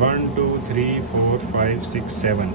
1 2 3 4 5 6 7.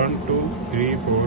1 2 3 4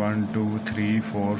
1 2 3 4